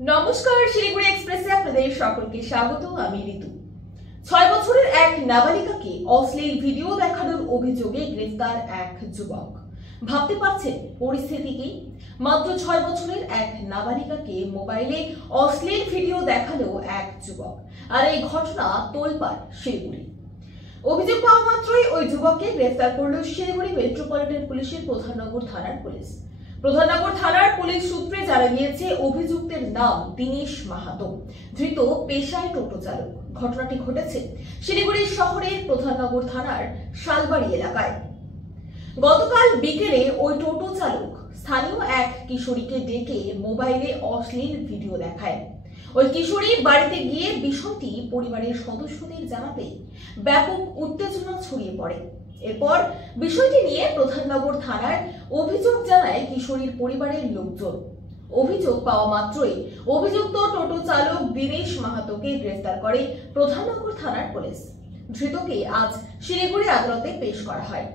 নমস্কার, শিলিগুড়ি এক্সপ্রেসে আপনাদের সকলকে স্বাগত। আমি ঋতু। 6 বছরের এক নাবালিকাকে অশ্লীল ভিডিও দেখানোর অভিযোগে গ্রেফতার এক যুবক। ভাবতে পারছেন পরিস্থিতি কি? মাত্র 6 বছরের এক নাবালিকাকে মোবাইলে অশ্লীল ভিডিও দেখালো এক যুবক, আর এই ঘটনা তোলপাড় শিলিগুড়ি। অভিযোগ পাওয়া মাত্রই ওই যুবককে গ্রেফতার করল শিলিগুড়ি মেট্রোপলিটন পুলিশের প্রধাননগর থানার পুলিশ। প্রধাননগর থানার পুলিশ সূত্রে জানা গিয়েছে, অভিযুক্তের নাম দীনেশ মাহাতো, ধৃত পেশায় টোটো চালক। ঘটনাটি ঘটেছে শিলিগুড়ি শহরের প্রধাননগর থানার শালবাড়ি এলাকায়। গতকাল বিকেলে ওই টোটো চালক স্থানীয় এক কিশোরীকে ডেকে মোবাইলে অশ্লীল ভিডিও দেখায়। ওই কিশোরী বাড়িতে গিয়ে বিষয়টি পরিবারের সদস্যদের জানাতে ব্যাপক উত্তেজনা ছড়িয়ে পড়ে। এরপর বিষয়টি নিয়ে প্রধাননগর থানায় অভিযোগ জানায় কিশোরীর পরিবারের লোকজন। অভিযোগ পাওয়া মাত্রই অভিযুক্ত টোটো চালক দীনেশ মাহাতোকে গ্রেফতার করে প্রধাননগর থানার পুলিশ। ধৃতকে আজ শিলিগুড়ি আদালতে পেশ করা হয়।